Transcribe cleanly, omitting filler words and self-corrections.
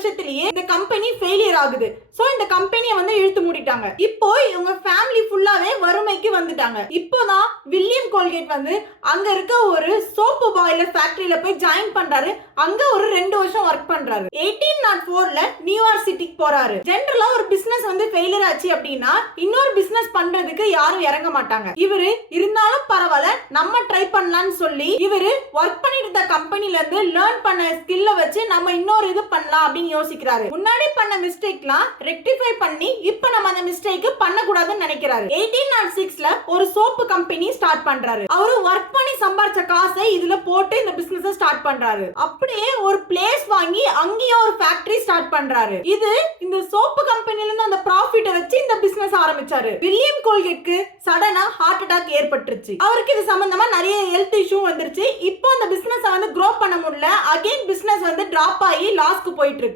வருஷத்திலேயே இந்த company failure ஆகுது. So இந்த கம்பெனியை வந்து இழுத்து மூடிட்டாங்க. இப்போ இவங்க ஃபேமிலி ஃபுல்லாவே வறுமைக்கு வந்துட்டாங்க. இப்போதான் வில்லியம் கோல்கேட் வந்து அங்க இருக்க ஒரு சோப்பு பாய்லர் ஃபேக்டரியில போய் ஜாயின் பண்றாரு. அங்க ஒரு 2 வருஷம் ஒர்க் பண்றாரு. 1804ல நியூயார்க் சிட்டிக்கு போறாரு. ஜெனரலா ஒரு பிசினஸ் வந்து ஃபெயிலியர் ஆச்சு அப்படின்னா இன்னொரு பிசினஸ் பண்றதுக்கு யாரும் இறங்க மாட்டாங்க. இவரு இருந்தாலும் பரவாயில்ல நம்ம ட்ரை பண்ணலாம்னு சொல்லி இவரு ஒர்க் பண்ணிட்டு இருந்த கம்பெனில இருந்து லேர்ன் பண்ண ஸ்கில்ல வச்சு நம்ம இன்னொரு இது பண்ணலாம் அப்படின்னு யோசிக்கிறாரு. முன்னாடி பண்ண மிஸ்டேக்லாம் ரெக்டிஃபை பண்ணி இப்ப நம்ம அந்த மிஸ்டேக் பண்ண கூடாதுன்னு நினைக்கிறாரு. 1806ல ஒரு சோப்பு கம்பெனி ஸ்டார்ட் பண்றாரு. அவரு ஒர்க் பண்ணி சம்பாரிச்ச காசை இதுல போட்டு இந்த பிசினஸ் ஸ்டார்ட் பண்றாரு. அப்படியே ஒரு பிளேஸ் வாங்கி அங்கேயும் ஒரு ஃபேக்டரி ஸ்டார்ட் பண்றாரு. இது இந்த சோப்பு கம்பெனில இருந்து அந்த ப்ராஃபிட்டை வச்சு இந்த பிசினஸ் ஆரம்பிச்சாரு. வில்லியம் கோல்கேட்க்கு சடனா ஹார்ட் அட்டாக் ஏற்பட்டுருச்சு. அவருக்கு இது சம்பந்தமா நிறைய ஹெல்த் இஷ்யூ வந்துருச்சு. இப்போ அந்த பிசினஸ் வந்து க்ரோ பண்ண முடியல. அகைன் பிசினஸ் வந்து டிராப் ஆகி லாஸ்க்கு போயிட்டு இருக்கு.